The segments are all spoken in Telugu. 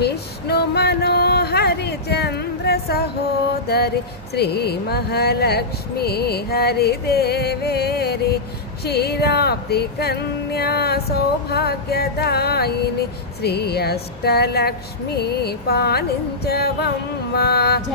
విష్ణు మనోహరి చంద్ర సహోదరి శ్రీ మహాలక్ష్మి హరిదేవేరి క్షీరాబ్ది కన్యా సౌభాగ్యదాయిని శ్రీ అష్టలక్ష్మి పాలించవమ్మా.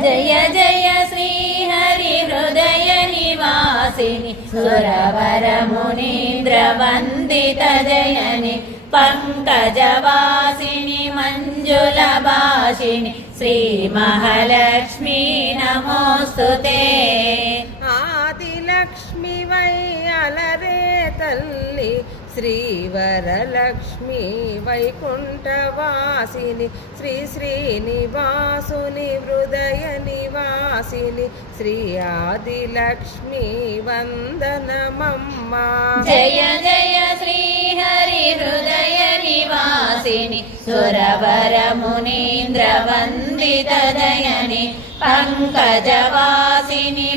జయ జయ శ్రీ హరి హృదయ నివాసిని సురవర మునీంద్ర వందిత జయని పంకజవాసిని మంజుల భాషిని శ్రీ మహాలక్ష్మి నమోస్తుతే. ఆదిలక్ష్మి వై అలరే తల్లి శ్రీవరలక్ష్మి వైకుంఠవాసిని శ్రీ శ్రీనివాసుని హృదయ నివాసిని శ్రీ ఆదిలక్ష్మి వందనమమ్మా. జయ జయ శ్రీ హరి హృదయ నివాసిని సురవర మునీంద్ర వందిత జయని పంకజవాసిని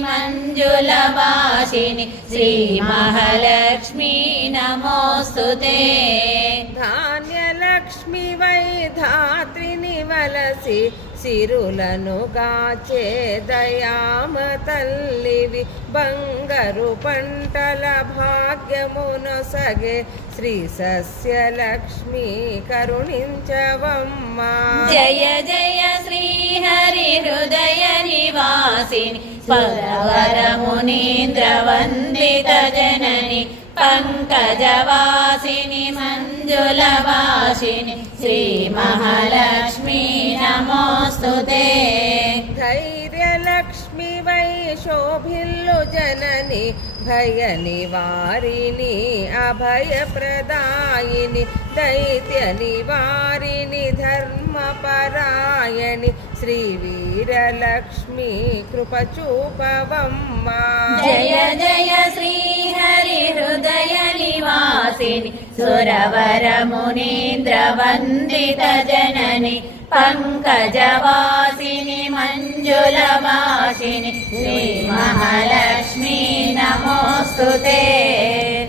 మంజుల భాషిని శ్రీ మహాలక్ష్మి నమోస్తుతే. ధాన్యలక్ష్మి వై ధాత్రిని వలసి సిరులను గాచే దయామ తల్లివి బంగారు పంటల భాగ్యమునొసగే శ్రీ సస్యలక్ష్మి కరుణించవమ్మా. జయ జయ శ్రీ హరి హృదయ నివాసిని సురవర మునీంద్ర వందిత జనని పంకజవాసిని మంజుల భాషిని శ్రీ మహాలక్ష్మి నమోస్తుతే. ధైర్యలక్ష్మి వై శోభిల్లు జనని భయ నివారిణి అభయప్రదాయిని దైత్య నివారిణి ధర్మపరాయణి శ్రీ వీరలక్ష్మి కృపచూపవమ్మా. జయ జయ శ్రీ హరి హృదయ నివాసిని సురవర మునీంద్ర వందిత జనని పంకజవాసిని మంజుల భాషిని శ్రీ మహాలక్ష్మి నమోస్తుతే.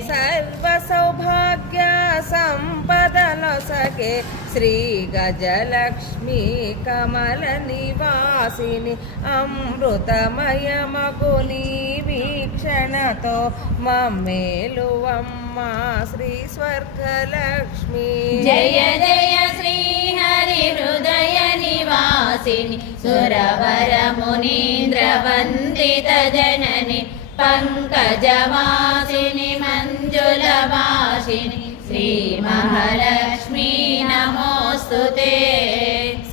సర్వ సౌభాగ్య సంపదలొసగే శ్రీ గజలక్ష్మి కమల నివాసిని అమృతమయమగు నీ వీక్షణతో మమ్మేలువమ్మా శ్రీ స్వర్గలక్ష్మి. జయ జయ శ్రీ హరి హృదయ నివాసిని సురవర మునీంద్ర వందిత జనని పంకజవాసిని మంజుల భాషిని శ్రీ మహాలక్ష్మి నమోస్తుతే.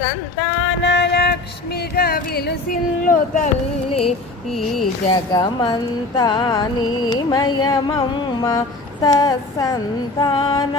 సంతానలక్ష్మిగా విలుసిల్లు తల్లి ఈ జగమంతా నీమయమమ్మ తత్సంతాన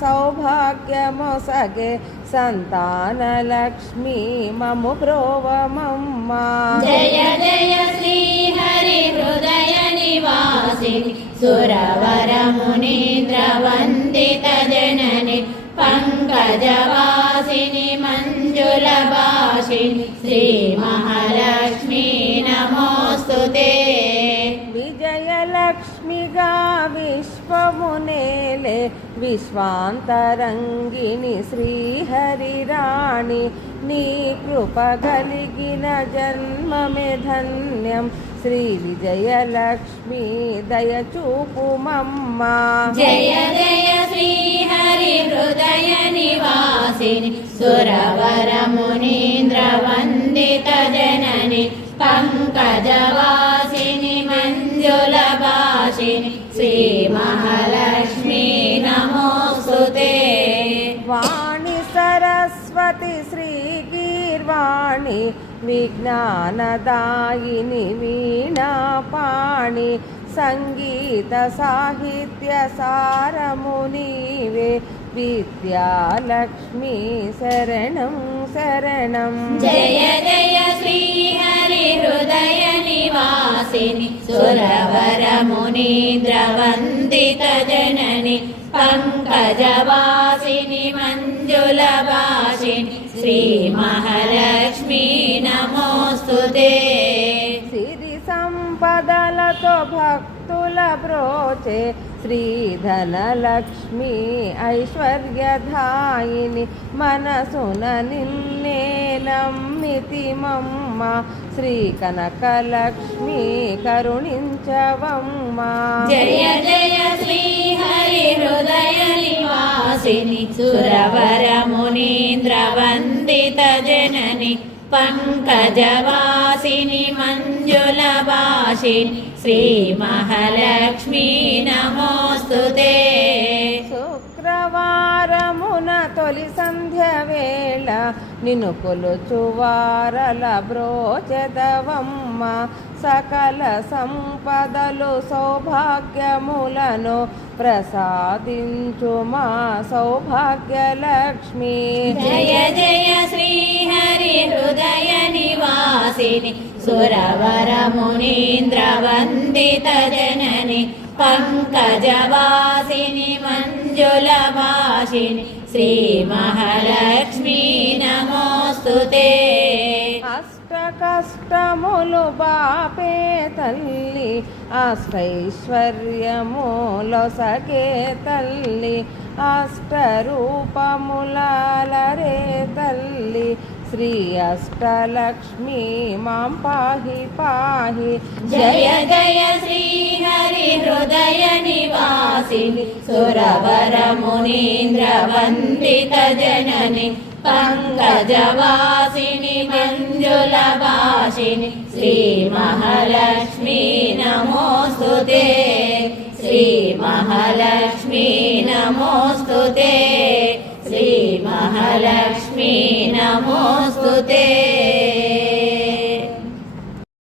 సౌభాగ్యమొసగే సంతానలక్ష్మి మము బ్రోవమమ్మా. జయ జయ శ్రీ హరి హృదయ నివాసిని సురవర మునీంద్ర వందిత జనని పంకజవాసిని మంజుల భాషిని శ్రీ మహాలక్ష్మి నమోస్తుతే. విజయలక్ష్మిగా విశ్వమునేలే విశ్వాంతరంగిణి శ్రీహరిరాణి నీ కృప కలిగిన జన్మమే ధన్యం శ్రీ విజయలక్ష్మి దయచూపుమమ్మా. జయ జయ శ్రీ హరి హృదయ నివాసిని సురవర మునీంద్ర వందిత జనని పంకజవాసిని మంజుల భాషిని శ్రీ మహాలక్ష్మి నమోస్తుతే. వాణి సరస్వతి శ్రీ గీర్వాణి విజ్ఞానదాయిని వీణాపాణి సంగీత సాహిత్య సారమునివే విద్యాలక్ష్మి శరణం శరణం. జయ జయ శ్రీ హరి హృదయ నివాసిని సురవర మునీంద్ర వందిత జనని పంకజవాసిని మంజుల భాషిని శ్రీ మహాలక్ష్మి నమోస్తుతే. సిరి సంపదలతో భక్తుల బ్రోచే శ్రీధనలక్ష్మి ఐశ్వర్యధాయిని మనసున నిన్నే నమ్మితిమమ్మ శ్రీ కనకలక్ష్మి కరుణించవమ్మా. జయ జయ శ్రీ హరి హృదయ నివాసిని సురవర మునీంద్ర వందిత జనని పంకజవాసిని మంజుల భాషిని శ్రీ మహాలక్ష్మీ నమోస్తుతే. శుక్రవారమున తొలి సంధ్య వేళ నిన్ను కొలుచువారల బ్రోచెదవమ్మ సకల సంపదలు సౌభాగ్యములను ప్రసాదించు మా సౌభాగ్యలక్ష్మి. జయ జయ శ్రీ హరి హృదయ నివాసిని సురవర మునీంద్ర వందిత జనని పంకజవాసిని మంజుల భాషిని శ్రీ మహాలక్ష్మీ నమోస్తుతే. అష్ట కష్టములు బాపే తల్లి అష్టైశ్వర్యములొసగే తల్లి అష్టరూపములరే తల్లి శ్రీ అష్టలక్ష్మి మాం పాహి పాహి. జయ జయ శ్రీ హరి హృదయ నివాసిని సురవర మునీంద్ర వందిత జనని పంకజవాసిని మంజుల భాషిని శ్రీ మహాలక్ష్మీ నమోస్తుతే. శ్రీ మహాలక్ష్మీ నమోస్తుతే. శ్రీ మహాలక్ష్మీ నమోస్తుతే.